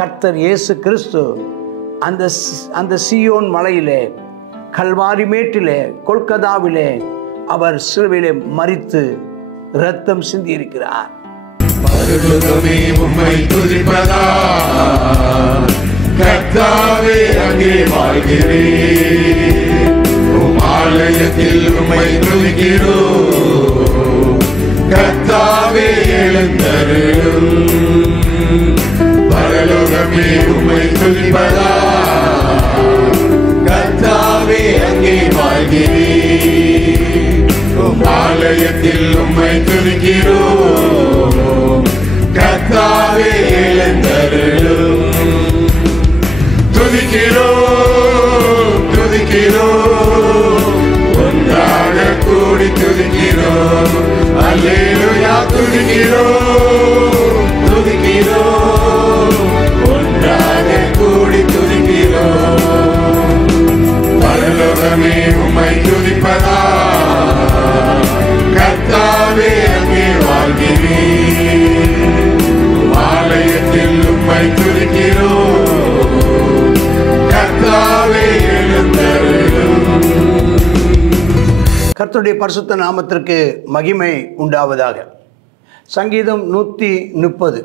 கர்த்தர் இயேசு கிறிஸ்து அந்த சீயோன் மலையிலே, கல்வாரி மேட்டிலே, கொல்கதாவிலே அவர் சிலுவையிலே மரித்து இரத்தம் சிந்தி இருக்கிறார். பரலோகமே உம்மை துதிப்பதா, கர்த்தாவே அங்கே வாழ்கிறேன். உம் ஆலயத்தில் உம்மை துதிக்கிறோம், கர்த்தாவே எழுந்தருளும். பரலோகமே உம்மை துதிப்பதா, கர்த்தாவே அங்கே வாழ்கிறேன். உம் ஆலயத்தில் உம்மை துதிக்கிறோம், கர்த்தாவே எழுந்தருளும். துதிக்கிறோம் துதிக்கிறோம், ஒன்றாக கூடி துதிக்கிறோம். அல்லேலூயா துதிக்கிறோம் துதிக்கிறோம், ஒன்றாக கூடி துதிக்கிறோம். பரலோகமே உம்மை துதிப்பதா, கர்த்தாவே அங்கே வாழ்கிறேன். ஆலயத்தில் உம்மை துதிக்கிறோம், கர்த்தாவே எழுந்தருளும். கர்த்தருடைய பரிசுத்த நாமத்திற்கு மகிமை உண்டாவதாக. சங்கீதம் 130.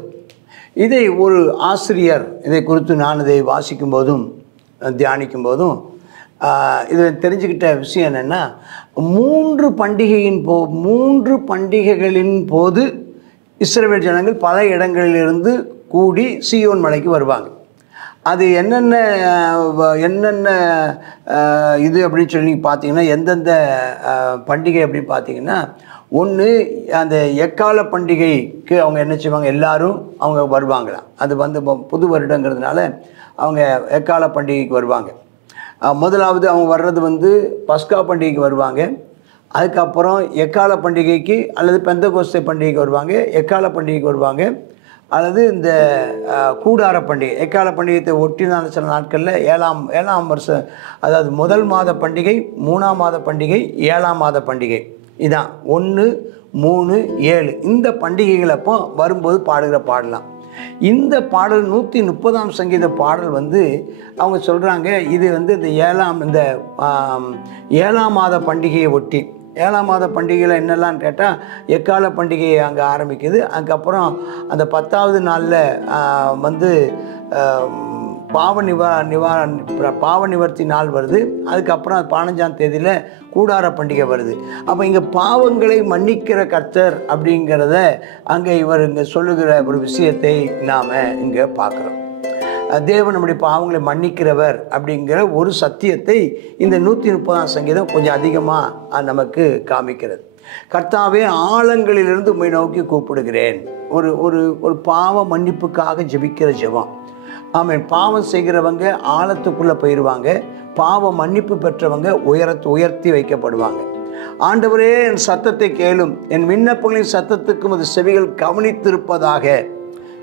இதை ஒரு ஆசிரியர், இதை குறித்து நான் இதை வாசிக்கும் போதும் தியானிக்கும் போதும் இதில் தெரிஞ்சுக்கிட்ட விஷயம் என்னென்னா, 3 பண்டிகைகளின் போது இஸ்ரவேல் ஜனங்கள் பல இடங்களிலிருந்து கூடி சீயோன் மலைக்கு வருவாங்க. அது என்னென்ன இது அப்படின்னு சொல்லி பார்த்தீங்கன்னா, எந்தெந்த பண்டிகை அப்படின்னு பார்த்தீங்கன்னா, ஒன்று அந்த எக்கால பண்டிகைக்கு அவங்க என்ன செய்வாங்க, எல்லாரும் அவங்க வருவாங்களாம். அது வந்து புது வருடங்கிறதுனால அவங்க எக்கால பண்டிகைக்கு வருவாங்க. முதலாவது அவங்க வர்றது வந்து பஸ்கா பண்டிகைக்கு வருவாங்க. அதுக்கப்புறம் எக்கால பண்டிகைக்கு அல்லது பெந்தகோஸ்தே பண்டிகைக்கு வருவாங்க, எக்கால பண்டிகைக்கு வருவாங்க, அல்லது இந்த கூடார பண்டிகை. எக்கால பண்டிகையை ஒட்டினான சில நாட்களில் ஏழாம் வருஷம், அதாவது முதல் மாத பண்டிகை, 3ஆம் மாத பண்டிகை, 7ஆம் மாத பண்டிகை. இதான் 1, 3, 7 இந்த பண்டிகைகள் அப்போ வரும்போது பாடுகிற பாடலாம். இந்த பாடல் 130ஆம் சங்கீத பாடல் வந்து அவங்க சொல்கிறாங்க, இது வந்து இந்த ஏழாம் மாத பண்டிகையை ஒட்டி. 7ஆம் மாத பண்டிகையில் என்னெல்லாம் கேட்டால், எக்கால பண்டிகை அங்கே ஆரம்பிக்குது. அதுக்கப்புறம் அந்த 10ஆவது நாளில் வந்து பாவ நிவர்த்தி நாள் வருது. அதுக்கப்புறம் 15ஆம் தேதியில் கூடார பண்டிகை வருது. அப்போ இங்கே பாவங்களை மன்னிக்கிற கர்த்தர் அப்படிங்கிறத அங்கே இவர் இங்கே சொல்லுகிற ஒரு விஷயத்தை நாம் இங்கே பார்க்குறோம். தேவன் நம்முடைய பாவங்களை மன்னிக்கிறவர் அப்படிங்கிற ஒரு சத்தியத்தை இந்த 130ஆம் சங்கீதம் கொஞ்சம் அதிகமாக நமக்கு காமிக்கிறது. கர்த்தாவே, ஆழங்களிலிருந்து உம்மை நோக்கி கூப்பிடுகிறேன். ஒரு ஒரு ஒரு பாவ மன்னிப்புக்காக ஜெபிக்கிற ஜெபம். ஆமென். பாவம் செய்கிறவங்க ஆழத்துக்குள்ளே போயிடுவாங்க. பாவ மன்னிப்பு பெற்றவங்க உயர்த்தி வைக்கப்படுவாங்க. ஆண்டவரே, என் சத்தத்தை கேளும், என் விண்ணப்பங்களின் சத்தத்துக்கும் அது செவிகள் கவனித்திருப்பதாக.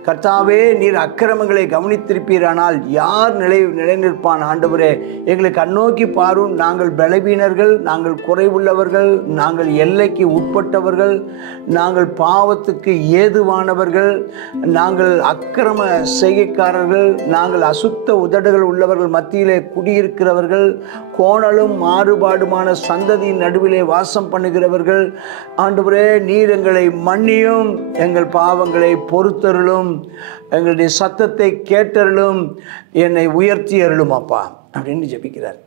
கர்த்தாவே, நீர் அக்கிரமங்களை கவனித்திருப்பீரானால் யார் நிலை நிற்பான்? ஆண்டவரே, எங்களை கண்ணோக்கி பாரும். நாங்கள் பலவீனர்கள், நாங்கள் குறைவுள்ளவர்கள், நாங்கள் எல்லைக்கு உட்பட்டவர்கள், நாங்கள் பாவத்துக்கு ஏதுவானவர்கள், நாங்கள் அக்கிரம செய்கைக்காரர்கள், நாங்கள் அசுத்த உதடுகள் உள்ளவர்கள் மத்தியிலே குடியிருக்கிறவர்கள், கோணலும் மாறுபாடுமான சந்ததியின் நடுவிலே வாசம் பண்ணுகிறவர்கள். ஆண்டவரே, நீர் எங்களை மன்னியும், எங்கள் பாவங்களை பொறுத்தருளும், எங்களுடைய சத்தத்தை கேட்டருளும், என்னை உயர்த்தி அருளும் அப்பா அப்படின்னு ஜெபிக்கிறார்.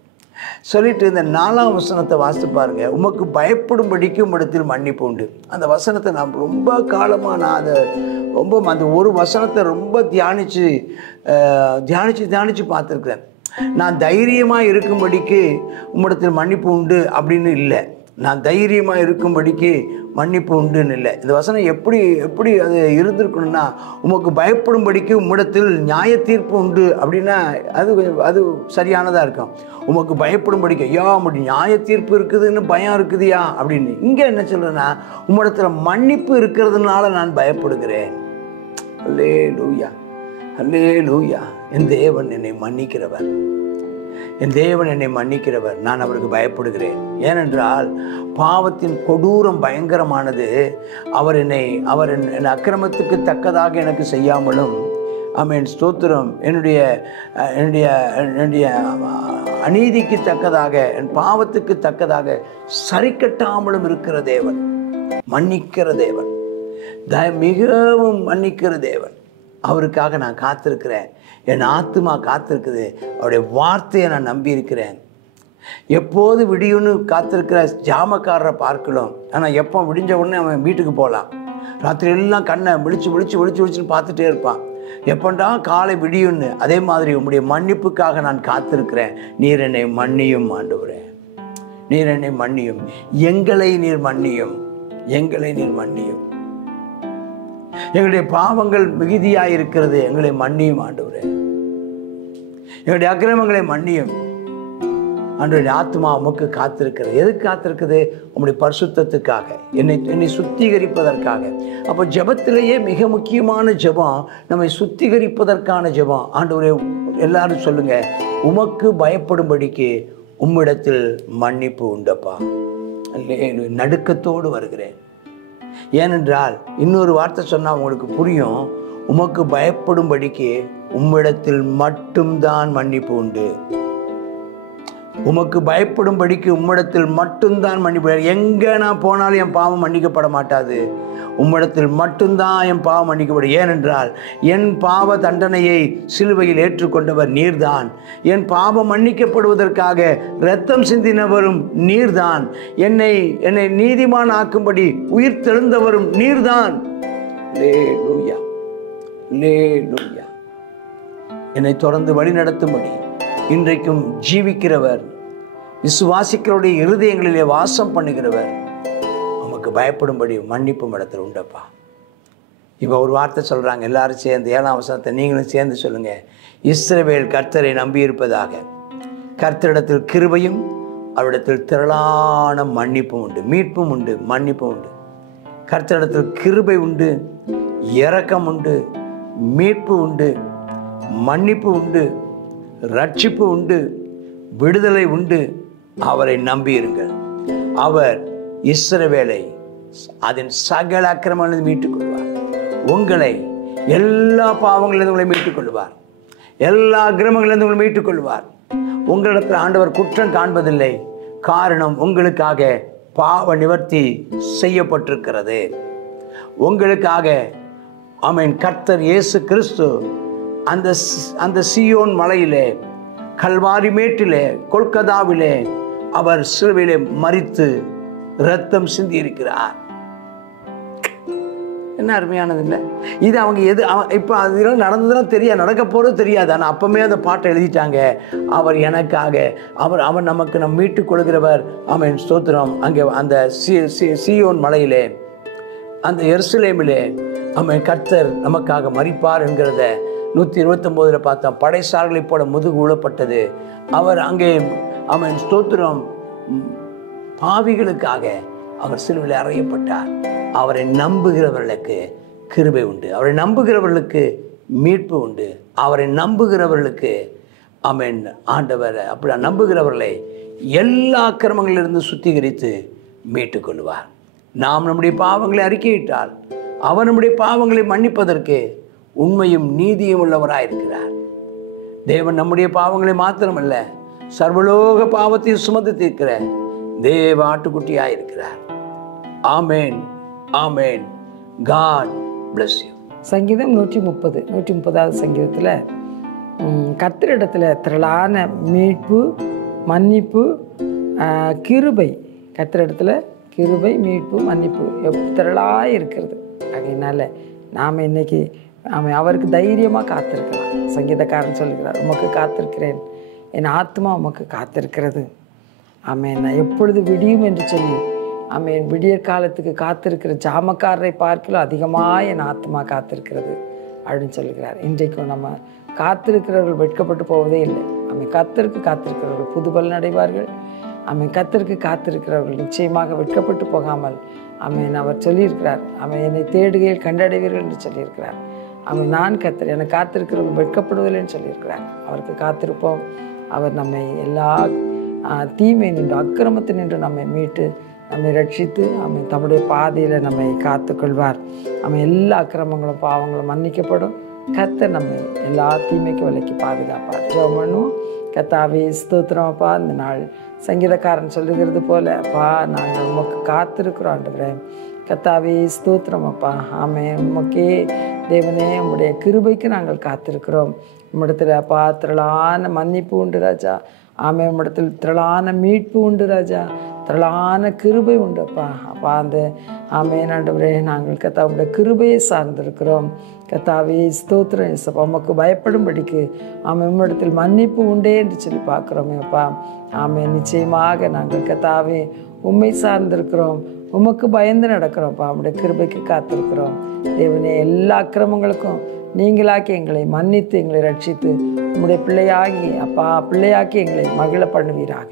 சொல்லிட்டு இந்த 4ஆம் வசனத்தை வாசித்து பாருங்க. உமக்கு பயப்படும்படிக்கு உம்மிடத்தில் மன்னிப்பு உண்டு. அந்த வசனத்தை நான் ரொம்ப காலமாக நான் அந்த ஒரு வசனத்தை ரொம்ப தியானித்து பார்த்துருக்குறேன். நான் தைரியமாக இருக்கும்படிக்கு உம்மிடத்தில் மன்னிப்பு உண்டு அப்படின்னு இல்லை, நான் தைரியமாக இருக்கும்படிக்கு மன்னிப்பு உண்டுன்னு இல்லை. இந்த வசனம் எப்படி அது இருந்திருக்கணும்னா, உமக்கு பயப்படும்படிக்கு உம்மிடத்தில் நியாய தீர்ப்பு உண்டு அப்படின்னா அது சரியானதாக இருக்கும். உமக்கு பயப்படும்படிக்கு, ஐயா உங்களுடைய நியாய தீர்ப்பு இருக்குதுன்னு பயம் இருக்குதுயா அப்படின்னு. இங்கே என்ன சொல்கிறேன்னா, உம்மிடத்தில் மன்னிப்பு இருக்கிறதுனால நான் பயப்படுகிறேன். அல்லேலூயா, அல்லேலூயா. என் தேவன் என்னை மன்னிக்கிறவர், என் தேவன் என்னை மன்னிக்கிறவர், நான் அவருக்கு பயப்படுகிறேன். ஏனென்றால் பாவத்தின் கொடூரம் பயங்கரமானது. அவர் என் அக்கிரமத்துக்கு தக்கதாக எனக்கு செய்யாமலும் ஆமென் ஸ்தோத்திரம். என்னுடைய என்னுடைய என்னுடைய அநீதிக்கு தக்கதாக, என் பாவத்துக்கு தக்கதாக சரி கட்டாமலும் இருக்கிற தேவன், மன்னிக்கிற தேவன், மிகவும் மன்னிக்கிற தேவன். அவருக்காக நான் காத்திருக்கிறேன். என் ஆத்துமா காத்திருக்குது. அவருடைய வார்த்தையை நான் நம்பியிருக்கிறேன். எப்போது விடியும்னு காத்திருக்கிற ஜாமக்காரரை பார்க்கலாம். ஆனால் எப்போ விடிஞ்ச உடனே அவன் வீட்டுக்கு போகலாம். ராத்திரி எல்லாம் கண்ணை விழிச்சுன்னு பார்த்துட்டே இருப்பான். எப்பண்டா காலை விடியும்னு. அதே மாதிரி உம்முடைய மன்னிப்புக்காக நான் காத்திருக்கிறேன். நீர் என்னை மன்னியும் ஆண்டவரே, நீர் என்னை மன்னியும், எங்களை நீர் மன்னியும், எங்களை நீர் மன்னியும். எங்களுடைய பாவங்கள் மிகுதியாக இருக்கிறது, எங்களை மன்னியும் ஆண்டவரே. எங்களுடைய அக்கிரமங்களை மன்னியும் ஆண்டவருடைய ஆத்மா உமக்கு காத்திருக்கிறது. எதுக்கு காத்திருக்குது? உம்முடைய பரிசுத்தத்துக்காக, என்னை சுத்திகரிப்பதற்காக. அப்போ ஜெபத்திலேயே மிக முக்கியமான ஜெபம் நம்மை சுத்திகரிப்பதற்கான ஜெபம். ஆண்டவரே, எல்லாரும் சொல்லுங்க, உமக்கு பயப்படும்படிக்கு உம்மிடத்தில் மன்னிப்பு உண்டப்பா. நடுக்கத்தோடு வருகிறேன். ஏனென்றால் இன்னொரு வார்த்தை சொன்னால் உங்களுக்கு புரியும். உமக்கு பயப்படும்படிக்கு உம்மிடத்தில் மட்டும்தான் மன்னிப்பு உண்டு. உமக்கு பயப்படும்படிக்கு உம்மிடத்தில் மட்டும்தான் மன்னிப்பு. எங்கே நான் போனாலும் என் பாவம் மன்னிக்கப்பட மாட்டாது. உம்மிடத்தில் மட்டும்தான் என் பாவம் மன்னிக்கப்படும். ஏனென்றால் என் பாவ தண்டனையை சிலுவையில் ஏற்றுக்கொண்டவர் நீர்தான். என் பாவம் மன்னிக்கப்படுவதற்காக இரத்தம் சிந்தினவரும் நீர்தான். என்னை நீதிமான் ஆக்கும்படி உயிர் தெழுந்தவரும் நீர்தான். அல்லேலூயா, அல்லேலூயா. என்னை தொடர்ந்து வழி நடத்தும்படி இன்றைக்கும் ஜீவிக்கிறவர், விசுவாசிக்கிறவருடைய இருதயங்களிலே வாசம் பண்ணுகிறவர், நமக்கு பயப்படும்படி மன்னிப்பும் இடத்துல உண்டப்பா. இப்போ ஒரு வார்த்தை சொல்கிறாங்க எல்லாரும் சேர்ந்து, 7ஆம் வசனத்தை நீங்களும் சேர்ந்து சொல்லுங்க. இஸ்ரவேல் கர்த்தரை நம்பியிருப்பதாக, கர்த்தரிடத்தில் கிருபையும் அவரிடத்தில் திரளான மன்னிப்பும் உண்டு, மீட்பும் உண்டு, மன்னிப்பும் உண்டு. கர்த்தரிடத்தில் கிருபை உண்டு, இரக்கம் உண்டு, மீட்பு உண்டு, மன்னிப்பு உண்டு, ரட்சிப்பு உண்டு, விடுதலை உண்டு. அவரை நம்பியிருங்கள். அவர் இஸ்ரவேலை அதன் சகல அக்கிரமங்களிலிருந்து மீட்டுக் கொள்வார். உங்களை எல்லா பாவங்களிலிருந்து உங்களை மீட்டுக் கொள்வார். எல்லா அக்கிரமங்களிலிருந்து உங்களை மீட்டுக் கொள்வார். உங்களிடத்தில் ஆண்டவர் குற்றம் காண்பதில்லை. காரணம், உங்களுக்காக பாவ நிவர்த்தி செய்யப்பட்டிருக்கிறது. உங்களுக்காக ஆமென் கர்த்தர் இயேசு கிறிஸ்து அந்த சீயோன் மலையிலே, கல்வாரி மேட்டிலே, கொல்கதாவிலே அவர் சிலுவையிலே மரித்து இரத்தம் சிந்தி இருக்கிறார். என்ன அருமையானது இல்லை? இது அவங்க இப்போ அதெல்லாம் நடந்ததுலாம் தெரியாது, நடக்க போகிறது தெரியாது. ஆனால் அப்பவுமே அந்த பாட்டை எழுதிட்டாங்க. அவர் எனக்காக, அவர் நமக்கு நம் மீட்டுக் கொள்கிறவர். ஆமென் ஸ்தோத்திரம். அங்கே அந்த சீயோன் மலையிலே, அந்த எருசலேமிலே ஆமென் கர்த்தர் நமக்காக மரிப்பார் என்கிறத 129 பார்த்தோம். படைசார்களைப் போல முதுகு உழப்பட்டது. அவர் அங்கே ஆமென் ஸ்தோத்திரம் பாவிகளுக்காக அவர் சிலுவையில் அறையப்பட்டார். அவரை நம்புகிறவர்களுக்கு கிருபை உண்டு, அவரை நம்புகிறவர்களுக்கு மீட்பு உண்டு, அவரை நம்புகிறவர்களுக்கு ஆமென் ஆண்டவர் அப்படி நம்புகிறவர்களை எல்லா அக்கிரமங்களிலிருந்து சுத்திகரித்து மீட்டுக் கொள்வார். நாம் நம்முடைய பாவங்களை அறிக்கையிட்டால் அவர் நம்முடைய பாவங்களை மன்னிப்பதற்கு உண்மையும் நீதியும் உள்ளவராயிருக்கிறார். தேவன் நம்முடைய பாவங்களை மாத்திரமல்ல, சர்வலோக பாவத்தையும் சுமந்து தீர்க்கிற தேவ ஆட்டுக்குட்டியாயிருக்கிறார். ஆமேன், ஆமேன். God bless you. சங்கீதம் 130வது சங்கீதத்தில் கர்த்தரிடத்தில் திரளான மீட்பு, மன்னிப்பு, கிருபை, கர்த்தரிடத்தில் கிருபை, மீட்பு, மன்னிப்பு திரளாக இருக்கிறது. அதனால நாம் இன்னைக்கு அவருக்கு தைரியமாக காத்திருக்கலாம். சங்கீதக்காரன் சொல்லுகிறார், உமக்கு காத்திருக்கிறேன், என் ஆத்மா உமக்கு காத்திருக்கிறது. ஆமேன். நான் எப்பொழுது விடியும் என்று சொல்லி ஆமேன் விடியற் காலத்துக்கு காத்திருக்கிற ஜாமக்காரரை பார்க்கலாம் அதிகமாக என் ஆத்மா காத்திருக்கிறது அப்படின்னு சொல்லுகிறார். இன்றைக்கும் நம்ம காத்திருக்கிறவர்கள் வெட்கப்பட்டு போவதே இல்லை. கர்த்தருக்கு காத்திருக்கிறவர்கள் புதுபலன் அடைவார்கள். கர்த்தருக்கு காத்திருக்கிறவர்கள் நிச்சயமாக வெட்கப்பட்டு போகாமல் அவர் சொல்லியிருக்கிறார். என்னை தேடுகையில் கண்டடைவீர்கள் என்று சொல்லியிருக்கிறார். நான் கர்த்தர், என்னை காத்திருக்கிறவர்கள் வெட்கப்படுவதில்லைன்னு சொல்லியிருக்கிறார். அவருக்கு காத்திருப்போம். அவர் நம்மை எல்லா தீமை நின்று, அக்கிரமத்தை நின்று நம்மை மீட்டு, நம்மை ரட்சித்து தம்முடைய பாதையில் நம்மை காத்துக்கொள்வார். எல்லா அக்கிரமங்களும் பாவங்களும் மன்னிக்கப்படும். கர்த்தர் நம்மை எல்லா தீமைக்கும் விலக்கி பாதுகாப்பார். ஜெபம் பண்ணுவோம். கர்த்தாவே ஸ்தோத்திரம் அப்பா. இந்த நாள் சங்கீதக்காரன் சொல்லுகிறது போல அப்பா நாங்கள் உமக்கு காத்திருக்கிறோம் ஆண்டவரே. கர்த்தாவே ஸ்தோத்திரம் அப்பா. ஆமென். உமக்கே தேவனே உம்முடைய கிருபைக்கு நாங்கள் காத்திருக்கிறோம். உம்மிடத்தில் அப்பா திரளான மன்னிப்பு உண்டு ராஜா. ஆமென். உம்மிடத்தில் திரளான மீட்பு உண்டு ராஜா. திரளான கிருபை உண்டு அப்பா. அப்பா அந்த ஆமென் ஆண்டவரே நாங்கள் கர்த்தாவுடைய கிருபையை சார்ந்திருக்கிறோம். கர்த்தாவே ஸ்தோத்திரம் இயேசுப்பா. உமக்கு பயப்படும்படிக்கு ஆமென் உம்மிடத்தில் மன்னிப்பு உண்டே என்று சொல்லி பார்க்குறோமே அப்பா. ஆமென். நிச்சயமாக நாங்கள் கர்த்தாவே உம்மை சார்ந்திருக்கிறோம். உமக்கு பயந்து நடக்கிறோம்ப்பா. உம்முடைய கிருபைக்கு காத்திருக்கிறோம். தேவனே எல்லா அக்கிரமங்களுக்கும் நீங்களாக்கி எங்களை மன்னித்து எங்களை ரட்சித்து உம்முடைய பிள்ளையாகி அப்பா பிள்ளையாக்கி எங்களை மகிழ பண்ணுவீராக.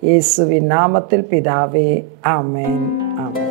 இயேசுவின் நாமத்தில் பிதாவே. ஆமென். ஆமென்.